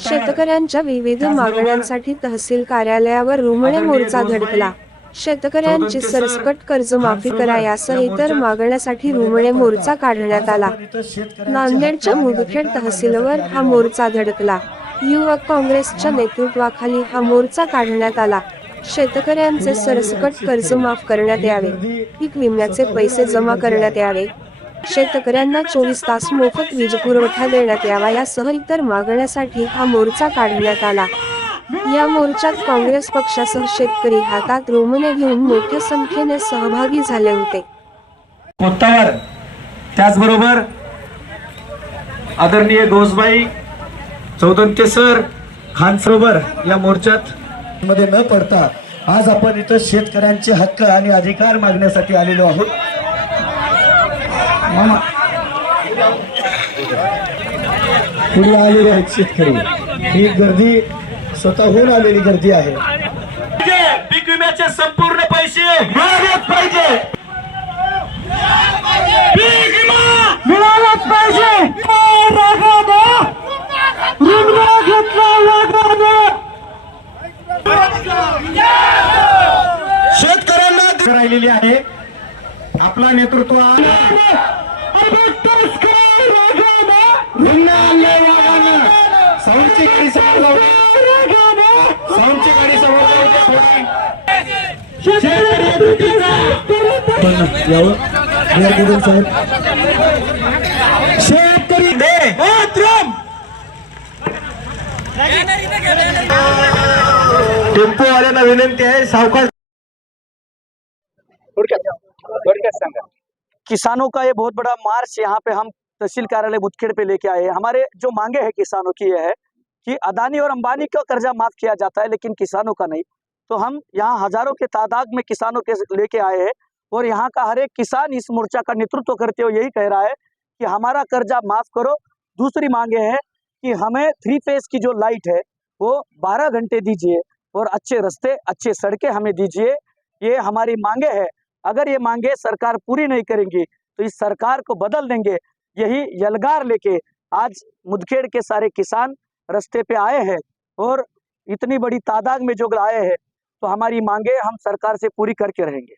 शेतकऱ्यांच्या विविध मागण्यांसाठी तहसील कार्यालयावर रुमणे मोर्चा धडकला. शेतकऱ्यांची सरसकट कर्जमाफी करा यासह इतर मागण्यासाठी रुमणे मोर्चा काढण्यात आला. नांदेडच्या मुदखेड तहसीलवर हा मोर्चा धडकला. युवक काँग्रेसच्या नेतृत्वाखाली हा मोर्चा काढण्यात आला. शेतकऱ्यांचे सरसकट कर्ज माफ करण्यात यावे. पीक विम्याचे पैसे जमा करण्यात यावे. शेतकऱ्यांना चोवीस तास मोफत वीज पुरवठा देण्यात यावा. यासह इतर मागण्यासाठी हा मोर्चा काढण्यात आला. या मोर्चात काँग्रेस पक्षासह शेतकरी हातात रोमने घेऊन मोठ्या संख्येने सहभागी झाले होते. कोत्तावर त्याचबरोबर आदरणीय गोसबाई चौदंते सर खान सरोवर या मोर्चात मध्ये न पडता आज आपण इथं शेतकऱ्यांचे हक्क आणि अधिकार मागण्यासाठी आलेलो आहोत. पुढे आलेले आहेत शेतकरी ही गर्दी स्वतःहून आलेली गर्दी आहे पीक विम्याचे संपूर्ण पैसे मिळालेच पाहिजे पीक विमा मिळालाच पाहिजे शेतकऱ्यांना राहिलेली आहे आपला नेतृत्व गाडी समोर गाडी समोर. शेतकरी दे. टेम्पोवाल्यांना विनंती आहे सावकाश किसानों का ये बहुत बड़ा मार्च यहाँ पे हम तहसील कार्यालय मुदखेड़ पे लेके आए हैं। हमारे जो मांगे हैं किसानों की ये है कि अदानी और अंबानी का कर्जा माफ़ किया जाता है, लेकिन किसानों का नहीं। तो हम यहाँ हज़ारों के तादाद में किसानों के लेके आए हैं और यहाँ का हर एक किसान इस मोर्चा का नेतृत्व करते हुए यही कह रहा है कि हमारा कर्जा माफ़ करो। दूसरी मांगे है कि हमें थ्री फ़ेज़ की जो लाइट है, वो बारह घंटे दीजिए और अच्छे रास्ते, अच्छे सड़कें हमें दीजिए। ये हमारी मांगे है अगर ये मांगे सरकार पूरी नहीं करेंगी तो इस सरकार को बदल देंगे। यही यलगार लेके आज मुदखेड़ के सारे किसान रस्ते पे आए हैं और इतनी बड़ी तादाद में जो आए हैं तो हमारी मांगे हम सरकार से पूरी करके रहेंगे।